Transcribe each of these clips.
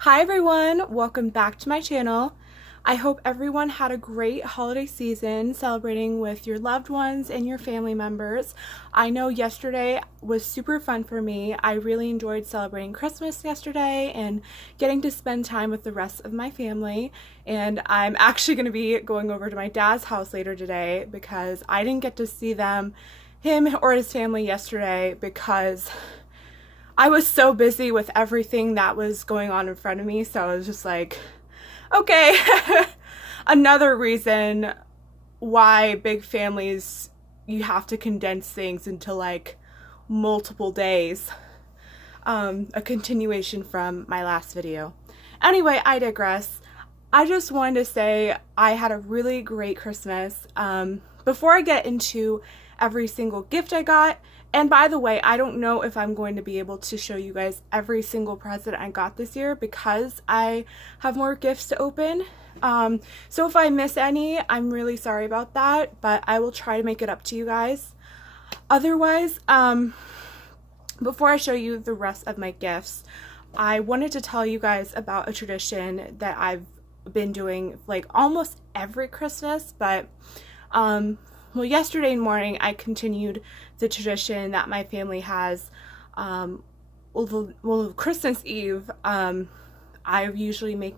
Hi everyone, welcome back to my channel. I hope everyone had a great holiday season celebrating with your loved ones and your family members. I know yesterday was super fun for me. I really enjoyed celebrating Christmas yesterday and getting to spend time with the rest of my family. And I'm actually going to be going over to my dad's house later today because I didn't get to see him or his family yesterday because I was so busy with everything that was going on in front of me, so I was just like, okay. Another reason why big families, you have to condense things into like multiple days. A continuation from my last video. Anyway, I digress. I just wanted to say I had a really great Christmas. Before I get into every single gift I got, and by the way, I don't know if I'm going to be able to show you guys every single present I got this year because I have more gifts to open. So if I miss any, I'm really sorry about that, but I will try to make it up to you guys. Otherwise, before I show you the rest of my gifts, I wanted to tell you guys about a tradition that I've been doing like almost every Christmas, but well, yesterday morning I continued the tradition that my family has. Well, Christmas Eve, I usually make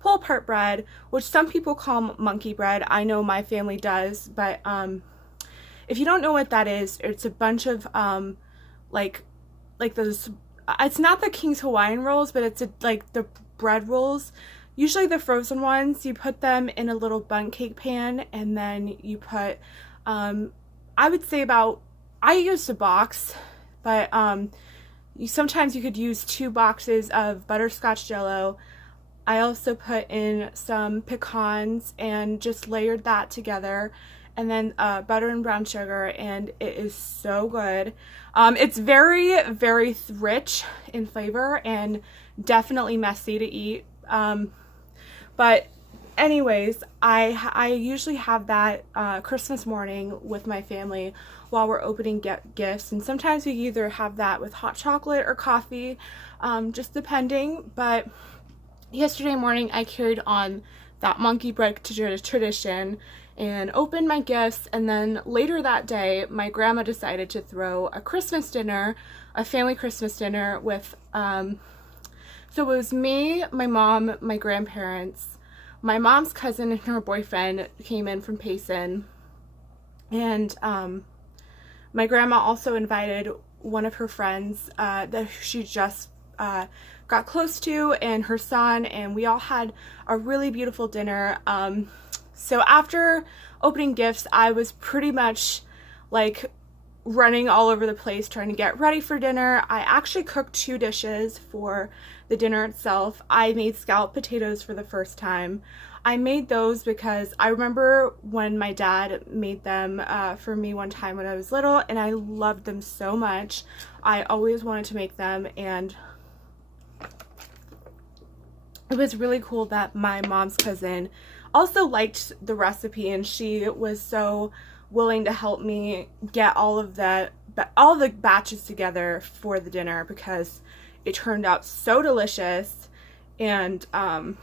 pull-apart bread, which some people call monkey bread. I know my family does, but if you don't know what that is, it's a bunch of like those. It's not the King's Hawaiian rolls, but it's like the bread rolls. Usually the frozen ones, you put them in a little bundt cake pan, and then you put, I would say I used a box, but sometimes you could use 2 boxes of butterscotch jello. I also put in some pecans and just layered that together, and then butter and brown sugar, and it is so good. It's very, very rich in flavor and definitely messy to eat. But anyways, I usually have that Christmas morning with my family while we're opening gifts, and sometimes we either have that with hot chocolate or coffee, just depending. But yesterday morning I carried on that monkey bread tradition and opened my gifts, and then later that day my grandma decided to throw a Christmas dinner, a family Christmas dinner with so it was me, my mom, my grandparents, my mom's cousin and her boyfriend came in from Payson, and my grandma also invited one of her friends that she just got close to, and her son, and we all had a really beautiful dinner. So after opening gifts, I was pretty much like running all over the place trying to get ready for dinner. I actually cooked 2 dishes for the dinner itself. I made scalloped potatoes for the first time. I made those because I remember when my dad made them for me one time when I was little, and I loved them so much. I always wanted to make them, and it was really cool that my mom's cousin also liked the recipe, and she was so willing to help me get all the batches together for the dinner because it turned out so delicious. And so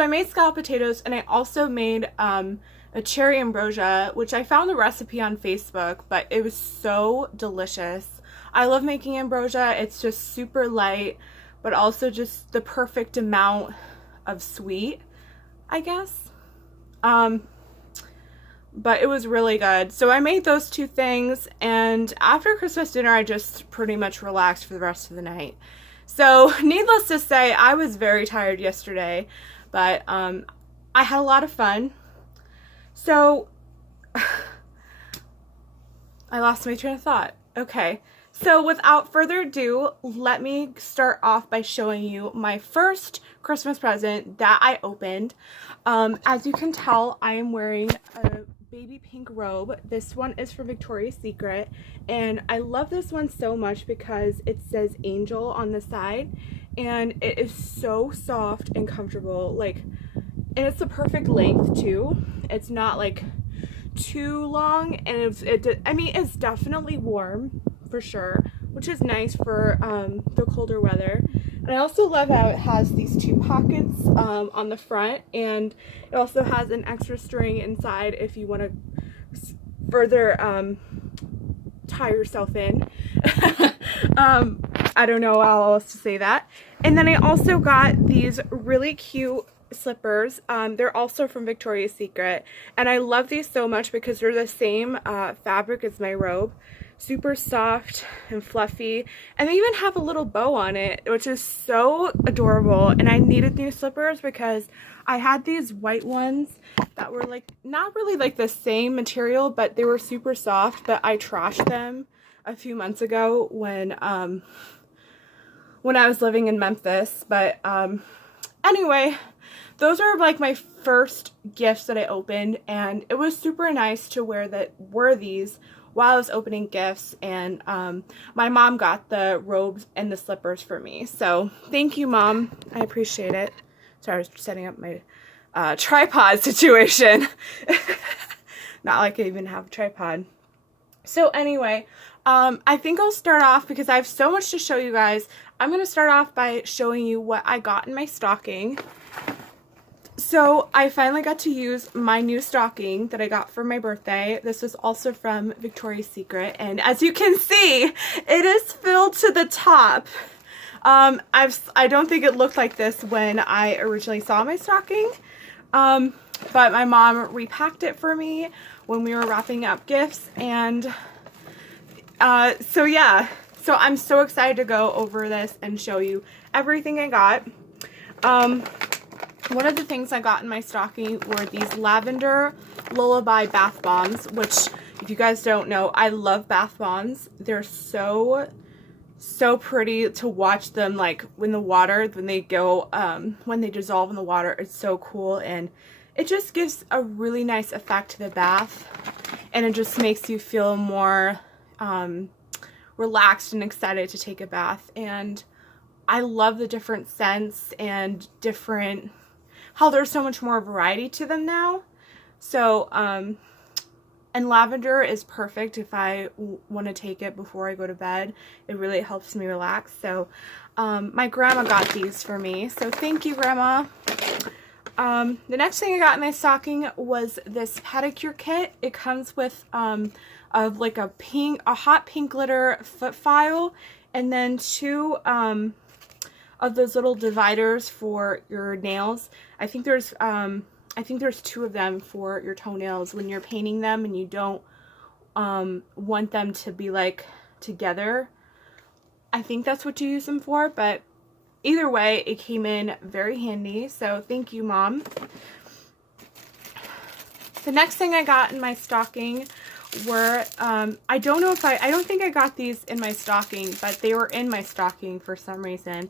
I made scalloped potatoes, and I also made a cherry ambrosia, which I found the recipe on Facebook, but it was so delicious. I love making ambrosia. It's just super light, but also just the perfect amount of sweet, I guess. But it was really good. So I made those 2 things, and after Christmas dinner I just pretty much relaxed for the rest of the night. So needless to say, I was very tired yesterday, but I had a lot of fun. So I lost my train of thought. Okay, so without further ado, let me start off by showing you my first Christmas present that I opened. As you can tell, I am wearing a baby pink robe. This one is from Victoria's Secret, and I love this one so much because it says angel on the side, and it is so soft and comfortable, like, and it's the perfect length too. It's not like too long, and I mean, it's definitely warm for sure, which is nice for the colder weather. And I also love how it has these two pockets on the front, and it also has an extra string inside if you want to further tie yourself in. I don't know how else to say that. And then I also got these really cute slippers. They're also from Victoria's Secret, and I love these so much because they're the same fabric as my robe. Super soft and fluffy, and they even have a little bow on it, which is so adorable. And I needed new slippers because I had these white ones that were like not really like the same material, but they were super soft, but I trashed them a few months ago when I was living in Memphis. But anyway, those are like my first gifts that I opened, and it was super nice to wear these while I was opening gifts. And my mom got the robes and the slippers for me, so thank you, Mom. I appreciate it. Sorry, I was setting up my tripod situation. Not like I even have a tripod. So anyway, I think I'll start off because I have so much to show you guys. I'm going to start off by showing you what I got in my stocking. So I finally got to use my new stocking that I got for my birthday. This was also from Victoria's Secret, and as you can see, it is filled to the top. I don't think it looked like this when I originally saw my stocking, but my mom repacked it for me when we were wrapping up gifts, and so yeah. So I'm so excited to go over this and show you everything I got. One of the things I got in my stocking were these lavender lullaby bath bombs, which, if you guys don't know, I love bath bombs. They're so pretty to watch them, like when they dissolve in the water. It's so cool, and it just gives a really nice effect to the bath, and it just makes you feel more relaxed and excited to take a bath. And I love the different scents and how there's so much more variety to them now. So and lavender is perfect if I want to take it before I go to bed. It really helps me relax. So my grandma got these for me, so thank you, Grandma. The next thing I got in my stocking was this pedicure kit. It comes with like a hot pink glitter foot file, and then two of those little dividers for your nails. I think there's two of them for your toenails when you're painting them and you don't want them to be like together. I think that's what you use them for, but either way, it came in very handy, so thank you, Mom. The next thing I got in my stocking were, I don't think I got these in my stocking, but they were in my stocking for some reason.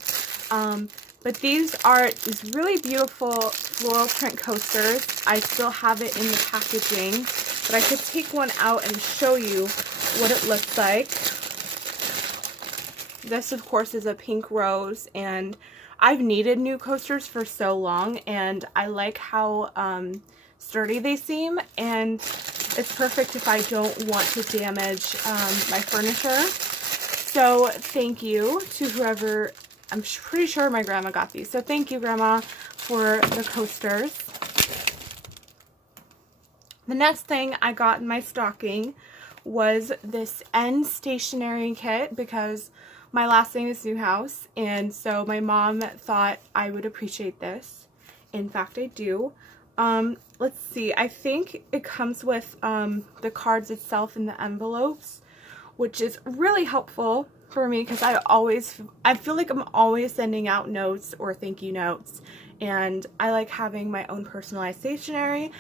But these are these really beautiful floral print coasters. I still have it in the packaging, but I could take one out and show you what it looks like. This, of course, is a pink rose, and I've needed new coasters for so long, and I like how sturdy they seem, and it's perfect if I don't want to damage my furniture. So thank you to whoever. I'm pretty sure my grandma got these. So thank you, Grandma, for the coasters. The next thing I got in my stocking was this end stationery kit because my last name is Newhouse, and so my mom thought I would appreciate this. In fact, I do. Let's see. I think it comes with the cards itself in the envelopes, which is really helpful for me because I feel like I'm always sending out notes or thank you notes, and I like having my own personalized stationery.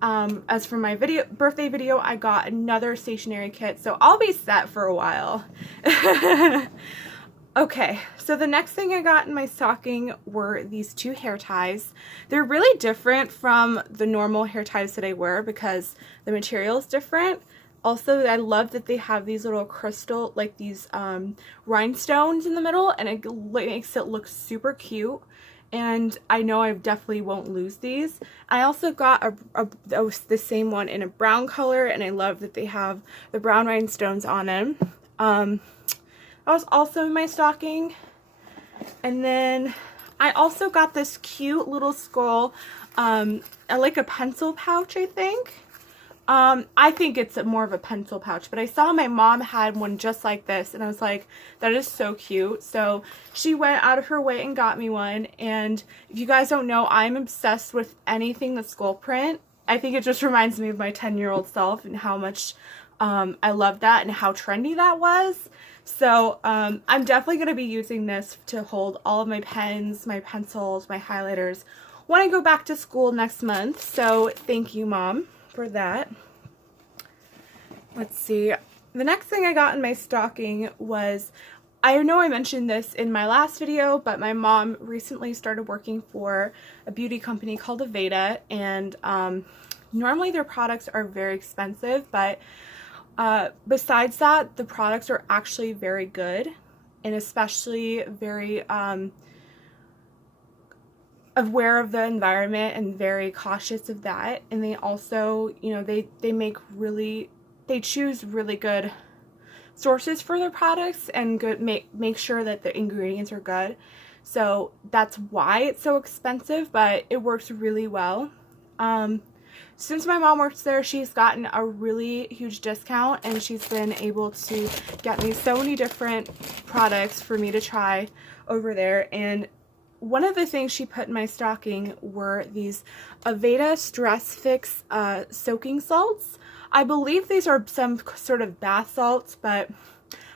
As for my birthday video, I got another stationery kit, so I'll be set for a while. Okay, so the next thing I got in my stocking were these two hair ties. They're really different from the normal hair ties that I wear because the material is different. Also, I love that they have these little crystal, like these rhinestones in the middle, and it makes it look super cute. And I know I definitely won't lose these. I also got the same one in a brown color, and I love that they have the brown rhinestones on them. That was also in my stocking. And then I also got this cute little skull, like a pencil pouch, I think. I think it's more of a pencil pouch, but I saw my mom had one just like this, and I was like, that is so cute. So she went out of her way and got me one, and if you guys don't know, I'm obsessed with anything that's skull print. I think it just reminds me of my 10-year-old self and how much I love that and how trendy that was. So I'm definitely going to be using this to hold all of my pens, my pencils, my highlighters when I go back to school next month. So thank you, Mom, for that. Let's see. The next thing I got in my stocking was, I know I mentioned this in my last video, but my mom recently started working for a beauty company called Aveda, and normally their products are very expensive, but besides that, the products are actually very good, and especially very aware of the environment and very cautious of that. And they also, you know, they choose really good sources for their products and make sure that the ingredients are good. So that's why it's so expensive, but it works really well. Since my mom works there, she's gotten a really huge discount, and she's been able to get me so many different products for me to try over there. And one of the things she put in my stocking were these Aveda Stress Fix soaking salts. I believe these are some sort of bath salts, but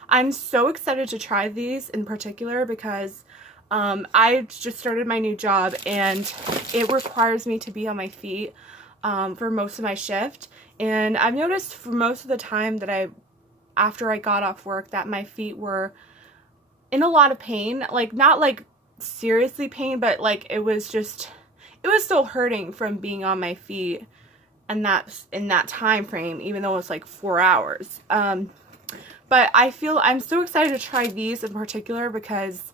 I'm so excited to try these in particular because I just started my new job, and it requires me to be on my feet for most of my shift. And I've noticed for most of the time that after I got off work, that my feet were in a lot of pain. Like, not like seriously pain, but like it was still hurting from being on my feet, and that's in that time frame, even though it's like 4 hours. But I'm so excited to try these in particular because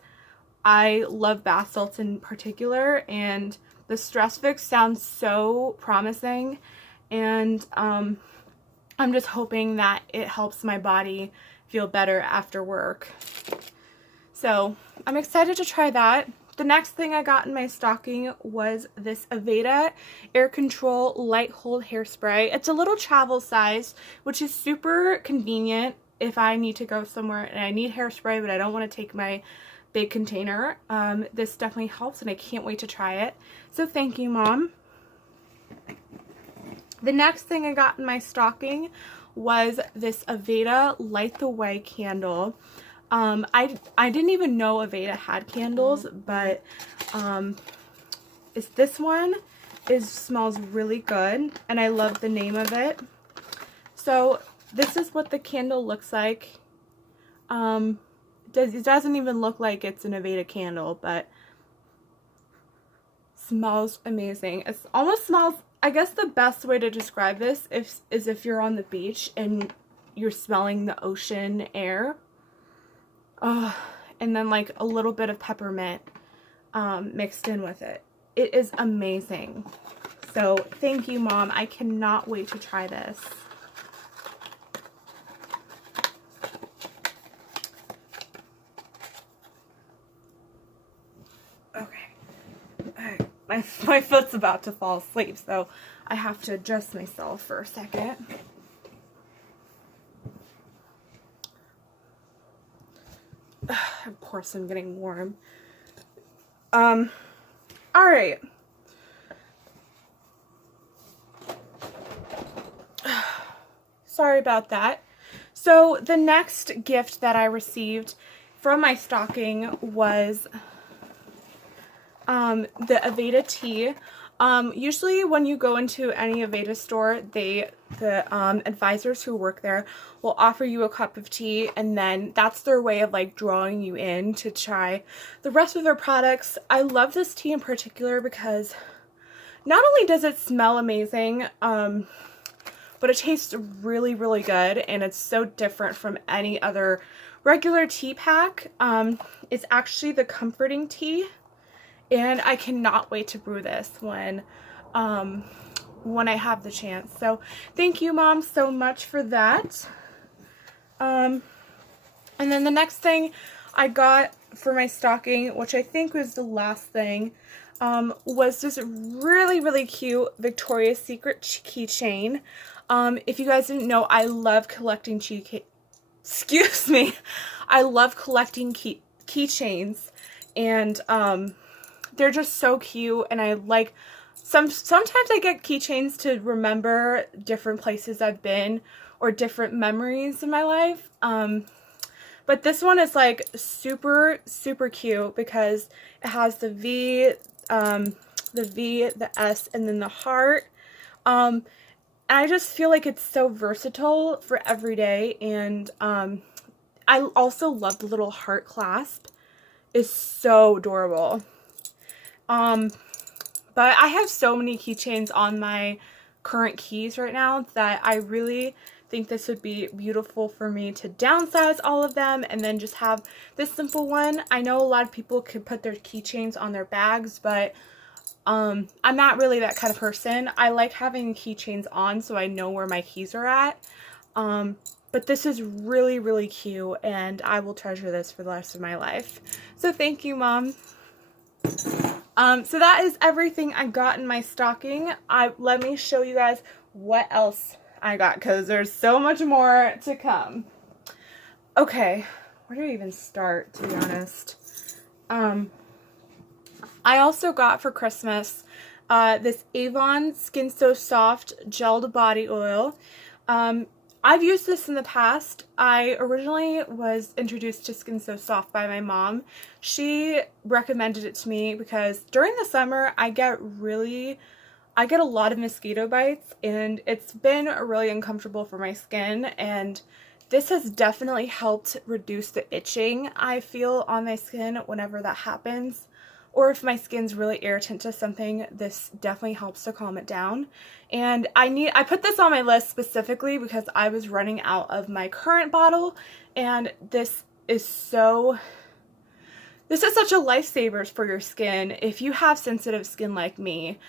I love bath salts in particular, and the Stress Fix sounds so promising, and I'm just hoping that it helps my body feel better after work. So I'm excited to try that. The next thing I got in my stocking was this Aveda Air Control Light Hold Hairspray. It's a little travel size, which is super convenient if I need to go somewhere and I need hairspray, but I don't want to take my big container. This definitely helps, and I can't wait to try it. So thank you, Mom. The next thing I got in my stocking was this Aveda Light the Way candle. I didn't even know Aveda had candles, but this one smells really good, and I love the name of it. So this is what the candle looks like. It doesn't even look like it's an Aveda candle, but smells amazing. It almost smells, I guess the best way to describe this is if you're on the beach and you're smelling the ocean air. Oh, and then like a little bit of peppermint mixed in with it. It is amazing. So thank you, Mom. I cannot wait to try this. Okay. My foot's about to fall asleep, so I have to adjust myself for a second. Of course, I'm getting warm. Alright. Sorry about that. So, the next gift that I received from my stocking was the Aveda tea. Usually when you go into any Aveda store, the advisors who work there will offer you a cup of tea, and then that's their way of like drawing you in to try the rest of their products. I love this tea in particular because not only does it smell amazing, but it tastes really, really good, and it's so different from any other regular tea pack. It's actually the comforting tea. And I cannot wait to brew this when I have the chance. So thank you, Mom, so much for that. And And then the next thing I got for my stocking, which I think was the last thing, was this really, really cute Victoria's Secret keychain. If you guys didn't know, I love collecting excuse me. I love collecting keychains, and they're just so cute, and I like sometimes I get keychains to remember different places I've been or different memories in my life. But this one is like super, super cute because it has the V, the S, and then the heart. And I just feel like it's so versatile for every day. And I also love the little heart clasp. It's so adorable. But I have so many keychains on my current keys right now that I really think this would be beautiful for me to downsize all of them and then just have this simple one. I know a lot of people could put their keychains on their bags, but I'm not really that kind of person. I like having keychains on so I know where my keys are at. But this is really, really cute, and I will treasure this for the rest of my life. So thank you, Mom. So that is everything I got in my stocking. Let me show you guys what else I got, because there's so much more to come. Okay, where do I even start, to be honest? I also got for Christmas this Avon Skin So Soft Gelled Body Oil. I've used this in the past. I originally was introduced to Skin So Soft by my mom. She recommended it to me because during the summer I get a lot of mosquito bites, and it's been really uncomfortable for my skin, and this has definitely helped reduce the itching I feel on my skin whenever that happens. Or if my skin's really irritant to something, this definitely helps to calm it down. And I put this on my list specifically because I was running out of my current bottle, and this is such a lifesaver for your skin. If you have sensitive skin like me,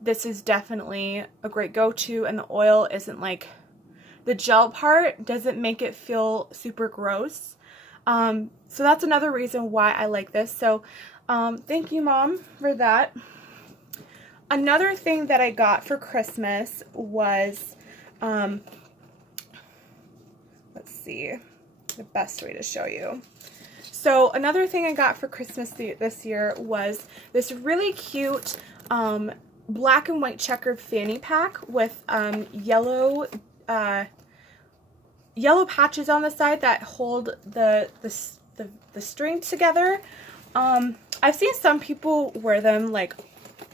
this is definitely a great go-to, and the oil isn't like, the gel part doesn't make it feel super gross. So that's another reason why I like this. So thank you, Mom, for that. Another thing that I got for Christmas was, let's see, the best way to show you. So another thing I got for Christmas this year was this really cute black and white checkered fanny pack with yellow patches on the side that hold the string together. I've seen some people wear them as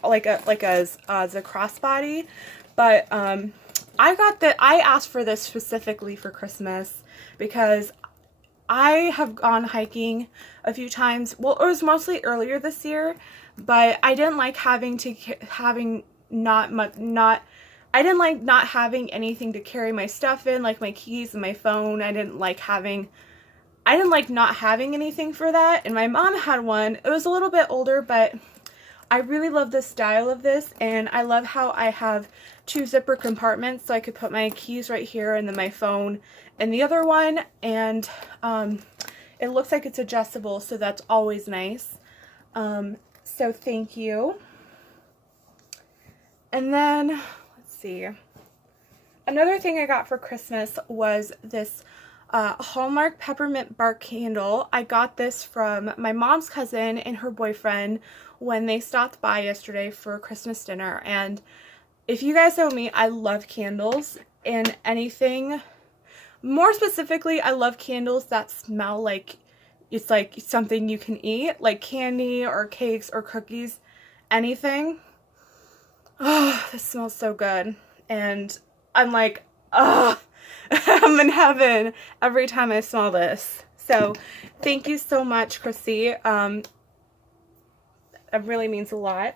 a crossbody, but I asked for this specifically for Christmas because I have gone hiking a few times. Well, it was mostly earlier this year, but I didn't like not having anything to carry my stuff in, like my keys and my phone. I didn't like not having anything for that, and my mom had one. It was a little bit older, but I really love the style of this, and I love how I have 2 zipper compartments, so I could put my keys right here and then my phone in the other one, and it looks like it's adjustable, so that's always nice. So thank you. And then, let's see, another thing I got for Christmas was this Hallmark peppermint bark candle. I got this from my mom's cousin and her boyfriend when they stopped by yesterday for Christmas dinner. And if you guys know me, I love candles, and anything, more specifically, I love candles that smell like it's like something you can eat, like candy or cakes or cookies, anything. Oh, this smells so good. And I'm like, oh, I'm in heaven every time I smell this. So thank you so much, Chrissy. It really means a lot.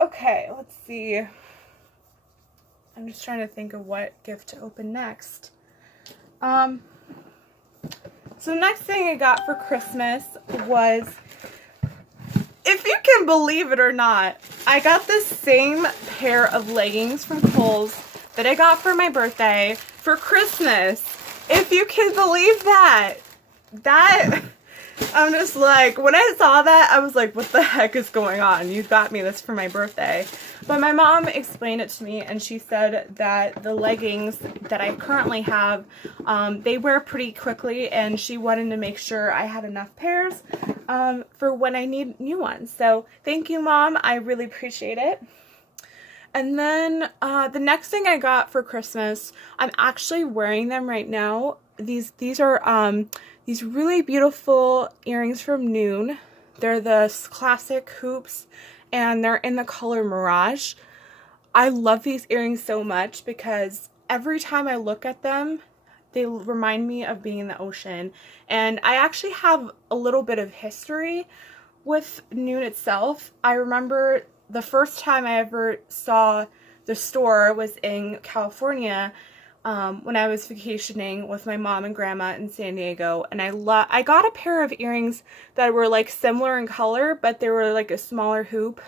Okay, let's see. I'm just trying to think of what gift to open next. So next thing I got for Christmas was, if you can believe it or not, I got this same pair of leggings from Kohl's that I got for my birthday for Christmas. If you can believe that. I'm just like, when I saw that, I was like, what the heck is going on? You got me this for my birthday. But my mom explained it to me, and she said that the leggings that I currently have, they wear pretty quickly, and she wanted to make sure I had enough pairs for when I need new ones. So thank you, Mom. I really appreciate it. And then the next thing I got for Christmas, I'm actually wearing them right now. These are these really beautiful earrings from Noon. They're the classic hoops, and they're in the color Mirage. I love these earrings so much because every time I look at them, they remind me of being in the ocean. And I actually have a little bit of history with Noon itself. I remember the first time I ever saw the store was in California, when I was vacationing with my mom and grandma in San Diego, and I got a pair of earrings that were like similar in color, but they were like a smaller hoop.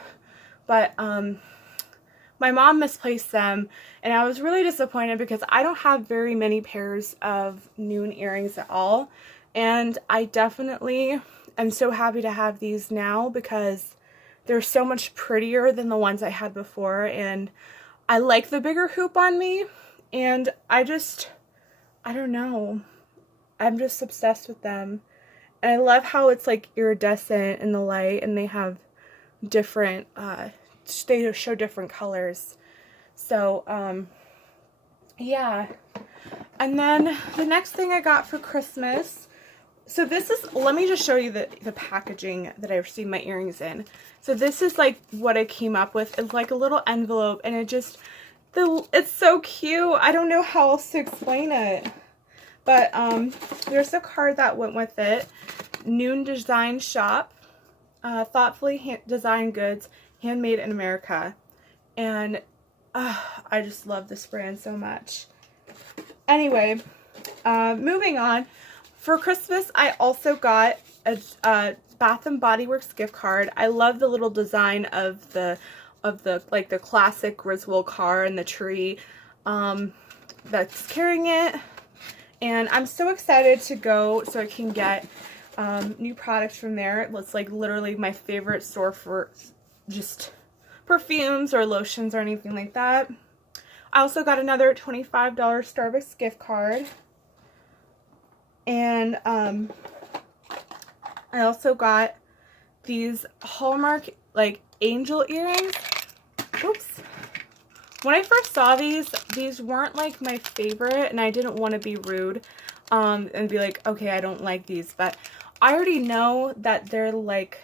But my mom misplaced them, and I was really disappointed because I don't have very many pairs of Noon earrings at all, and I definitely am so happy to have these now because they're so much prettier than the ones I had before, and I like the bigger hoop on me. And I don't know, I'm just obsessed with them. And I love how it's like iridescent in the light, and they have different, they show different colors. So, yeah. And then the next thing I got for Christmas, so this is, let me just show you the packaging that I received my earrings in. So this is like what I came up with. It's like a little envelope, and it just, it's so cute. I don't know how else to explain it. But there's a card that went with it. Noon Design Shop. Thoughtfully designed goods, handmade in America. And I just love this brand so much. Anyway, moving on. For Christmas, I also got a Bath and Body Works gift card. I love the little design of the like the classic Griswold car and the tree that's carrying it. And I'm so excited to go so I can get new products from there. It's like literally my favorite store for just perfumes or lotions or anything like that. I also got another $25 Starbucks gift card. And I also got these Hallmark like angel earrings. Oops. When I first saw these weren't like my favorite, and I didn't want to be rude and be like, okay, I don't like these, but I already know that they're like,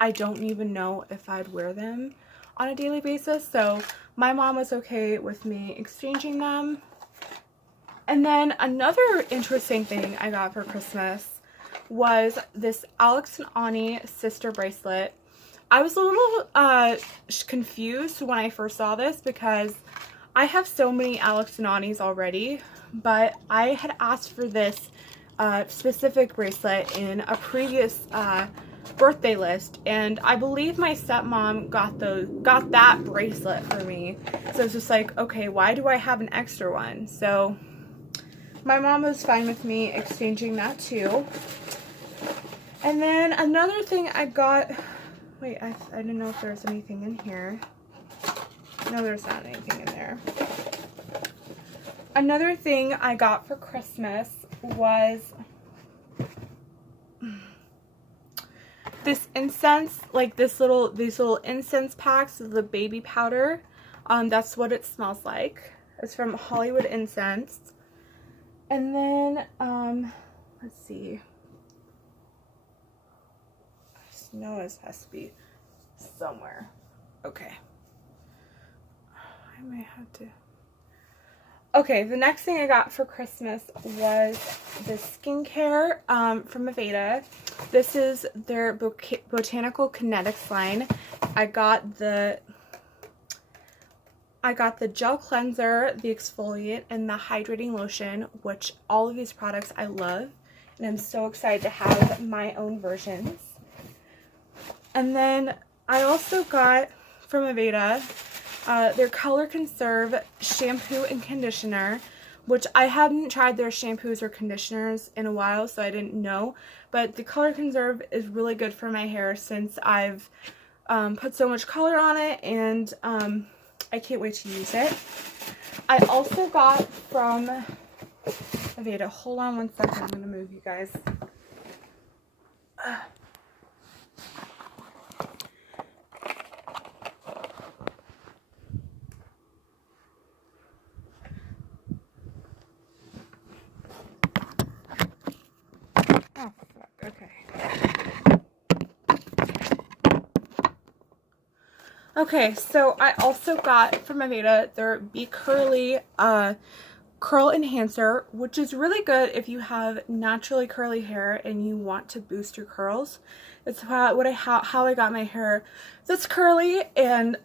I don't even know if I'd wear them on a daily basis, so my mom was okay with me exchanging them. And then another interesting thing I got for Christmas was this Alex and Ani sister bracelet. I was a little confused when I first saw this because I have so many Alex and Ani's already, but I had asked for this specific bracelet in a previous birthday list, and I believe my stepmom got that bracelet for me. So it's just like, okay, why do I have an extra one? So my mom was fine with me exchanging that too. And then another thing I got, wait, I didn't know if there was anything in here. No, there's not anything in there. Another thing I got for Christmas was this incense, like these little incense packs of the baby powder. That's what it smells like. It's from Hollywood Incense. And then, let's see. I know it has to be somewhere. Okay. I might have to. Okay, the next thing I got for Christmas was the skincare from Aveda. This is their Botanical Kinetics line. I got the gel cleanser, the exfoliant, and the hydrating lotion, which all of these products I love, and I'm so excited to have my own versions. And then I also got from Aveda their Color Conserve shampoo and conditioner, which I hadn't tried their shampoos or conditioners in a while, so I didn't know. But the color conserve is really good for my hair since I've put so much color on it, and I can't wait to use it. I also got from Aveda. Hold on one second. I'm going to move you guys. Oh, fuck. Okay. Okay, so I also got from Aveda their Be Curly curl enhancer, which is really good if you have naturally curly hair and you want to boost your curls. It's how I got my hair that's curly, and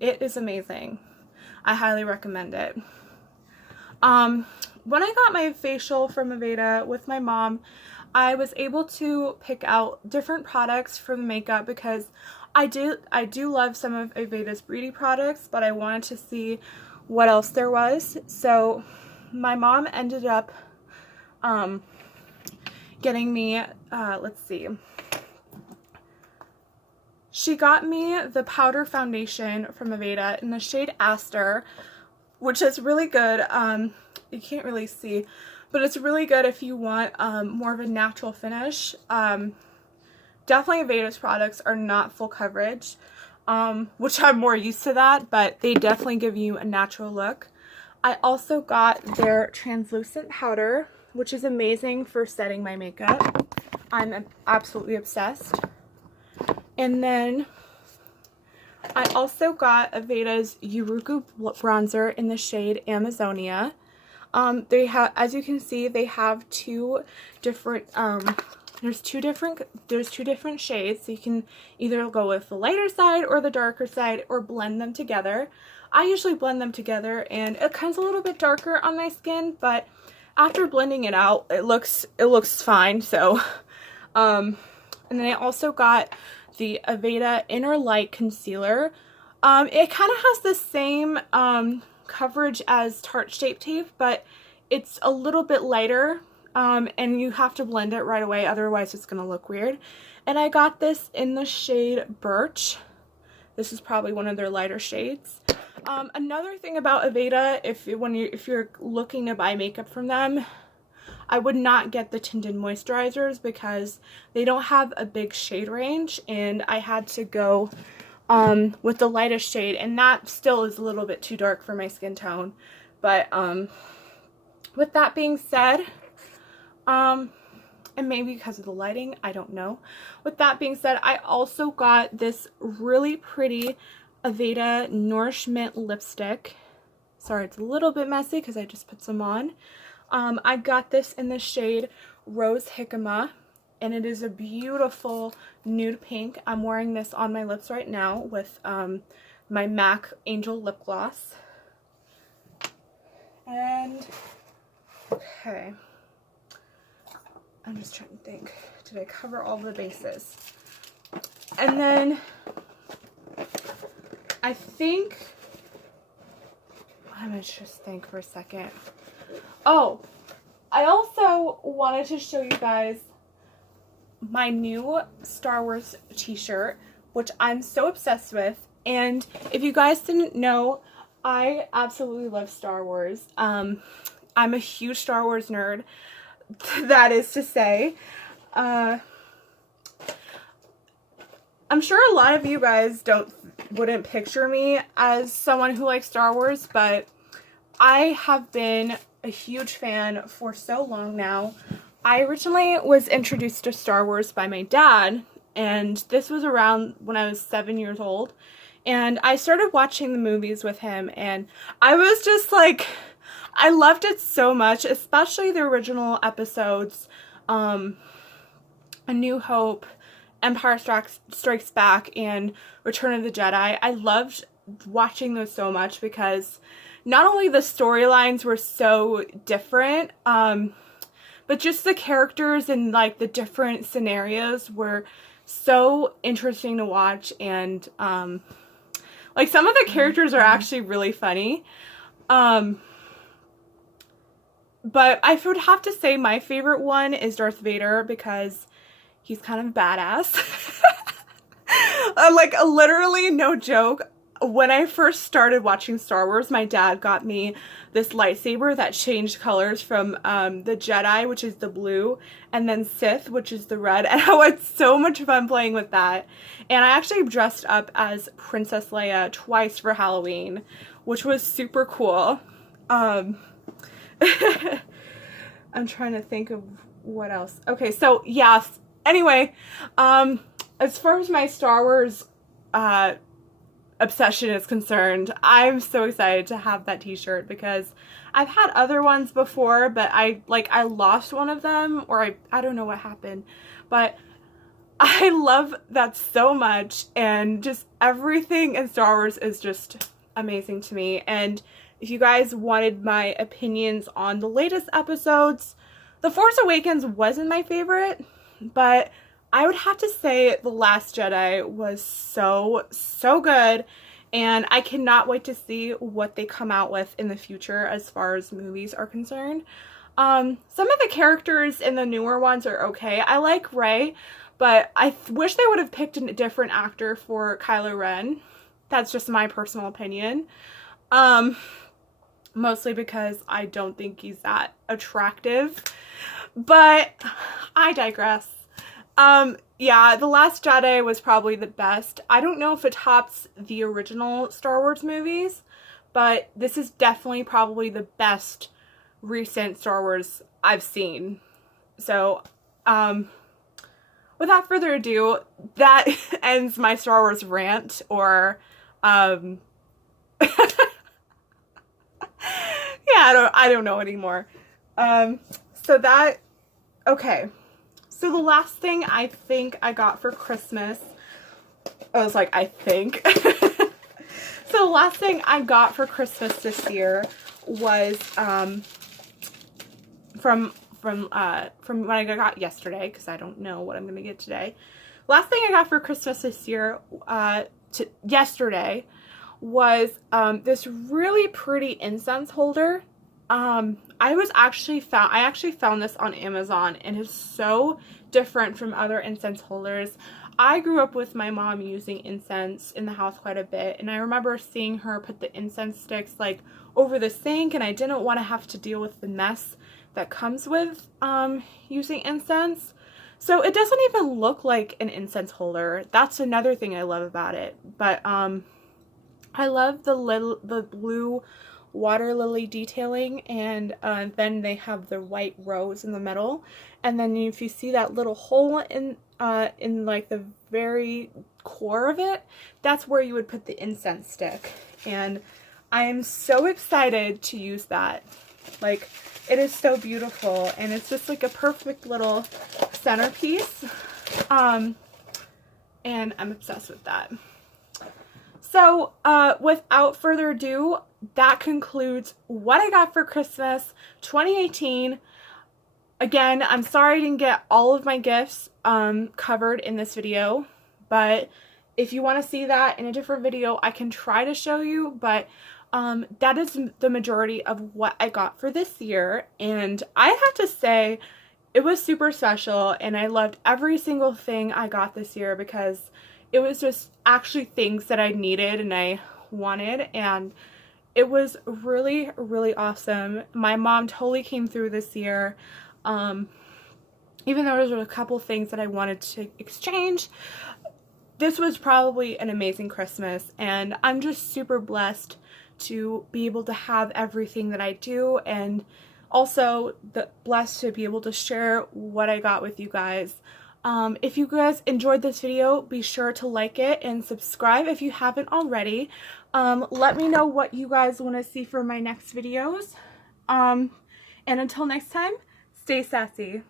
it is amazing. I highly recommend it. When I got my facial from Aveda with my mom, I was able to pick out different products for the makeup because I do love some of Aveda's beauty products, but I wanted to see what else there was. So my mom ended up getting me, let's see. She got me the powder foundation from Aveda in the shade Aster, which is really good. You can't really see, but it's really good if you want more of a natural finish. Definitely Aveda's products are not full coverage, which I'm more used to that, but they definitely give you a natural look. I also got their translucent powder, which is amazing for setting my makeup. I'm absolutely obsessed. And then I also got Aveda's Uruku bronzer in the shade Amazonia. They have, as you can see, they have two different there's two different shades, so you can either go with the lighter side or the darker side or blend them together. I usually blend them together, and it comes a little bit darker on my skin, but after blending it out, it looks fine. So and then I also got the Aveda Inner Light Concealer. It kind of has the same coverage as Tarte Shape Tape, but it's a little bit lighter, and you have to blend it right away, otherwise it's going to look weird. And I got this in the shade Birch. This is probably one of their lighter shades. Another thing about Aveda, if you're looking to buy makeup from them, I would not get the tinted moisturizers because they don't have a big shade range, and I had to go with the lightest shade, and that still is a little bit too dark for my skin tone. But with that being said, and maybe because of the lighting, I don't know. With that being said, I also got this really pretty Aveda Nourishment lipstick. Sorry, it's a little bit messy because I just put some on. I got this in the shade Rose Jicama, and it is a beautiful nude pink. I'm wearing this on my lips right now with my MAC Angel Lip Gloss. And, okay, I'm just trying to think, did I cover all the bases? And then, I think, I'm going to just think for a second. Oh, I also wanted to show you guys my new Star Wars t-shirt, which I'm so obsessed with. And if you guys didn't know, I absolutely love Star Wars. I'm a huge Star Wars nerd, that is to say. I'm sure a lot of you guys wouldn't picture me as someone who likes Star Wars, but I have been a huge fan for so long now. I originally was introduced to Star Wars by my dad, and this was around when I was 7 years old, and I started watching the movies with him, and I was just like, I loved it so much, especially the original episodes, A New Hope, Empire Strikes Back, and Return of the Jedi. I loved watching those so much because not only the storylines were so different, but just the characters and like the different scenarios were so interesting to watch, and like some of the characters are actually really funny. But I would have to say my favorite one is Darth Vader because he's kind of badass. Like, literally, no joke. When I first started watching Star Wars, my dad got me this lightsaber that changed colors from the Jedi, which is the blue, and then Sith, which is the red, and I had so much fun playing with that. And I actually dressed up as Princess Leia twice for Halloween, which was super cool. I'm trying to think of what else. Okay, so yes. Anyway, as far as my Star Wars obsession is concerned, I'm so excited to have that t-shirt because I've had other ones before, but I lost one of them, or I don't know what happened, but I love that so much, and just everything in Star Wars is just amazing to me. And if you guys wanted my opinions on the latest episodes, The Force Awakens wasn't my favorite, but I would have to say The Last Jedi was so good, and I cannot wait to see what they come out with in the future as far as movies are concerned. Some of the characters in the newer ones are okay. I like Rey, but I wish they would have picked a different actor for Kylo Ren. That's just my personal opinion. Mostly because I don't think he's that attractive, but I digress. Yeah, The Last Jedi was probably the best. I don't know if it tops the original Star Wars movies, but this is definitely probably the best recent Star Wars I've seen. So, without further ado, that ends my Star Wars rant, or, yeah, I don't know anymore. Okay. So the last thing I think I got for Christmas, I was like, I think. So the last thing I got for Christmas this year was from what I got yesterday, because I don't know what I'm gonna get today. Last thing I got for Christmas this year, yesterday, was this really pretty incense holder. I actually found this on Amazon, and it's so different from other incense holders. I grew up with my mom using incense in the house quite a bit, and I remember seeing her put the incense sticks like over the sink, and I didn't want to have to deal with the mess that comes with using incense. So it doesn't even look like an incense holder. That's another thing I love about it. But I love the blue water lily detailing, and then they have the white rose in the middle, and then if you see that little hole in like the very core of it, that's where you would put the incense stick. And I am so excited to use that. Like, it is so beautiful, and it's just like a perfect little centerpiece, and I'm obsessed with that. So, without further ado, that concludes what I got for Christmas 2018. Again, I'm sorry I didn't get all of my gifts covered in this video, but if you want to see that in a different video, I can try to show you, but that is the majority of what I got for this year, and I have to say, it was super special, and I loved every single thing I got this year because it was just actually things that I needed and I wanted, and it was really, really awesome. My mom totally came through this year. Even though there were a couple things that I wanted to exchange, this was probably an amazing Christmas, and I'm just super blessed to be able to have everything that I do, and also blessed to be able to share what I got with you guys. If you guys enjoyed this video, be sure to like it and subscribe if you haven't already. Let me know what you guys want to see for my next videos. And until next time, stay sassy.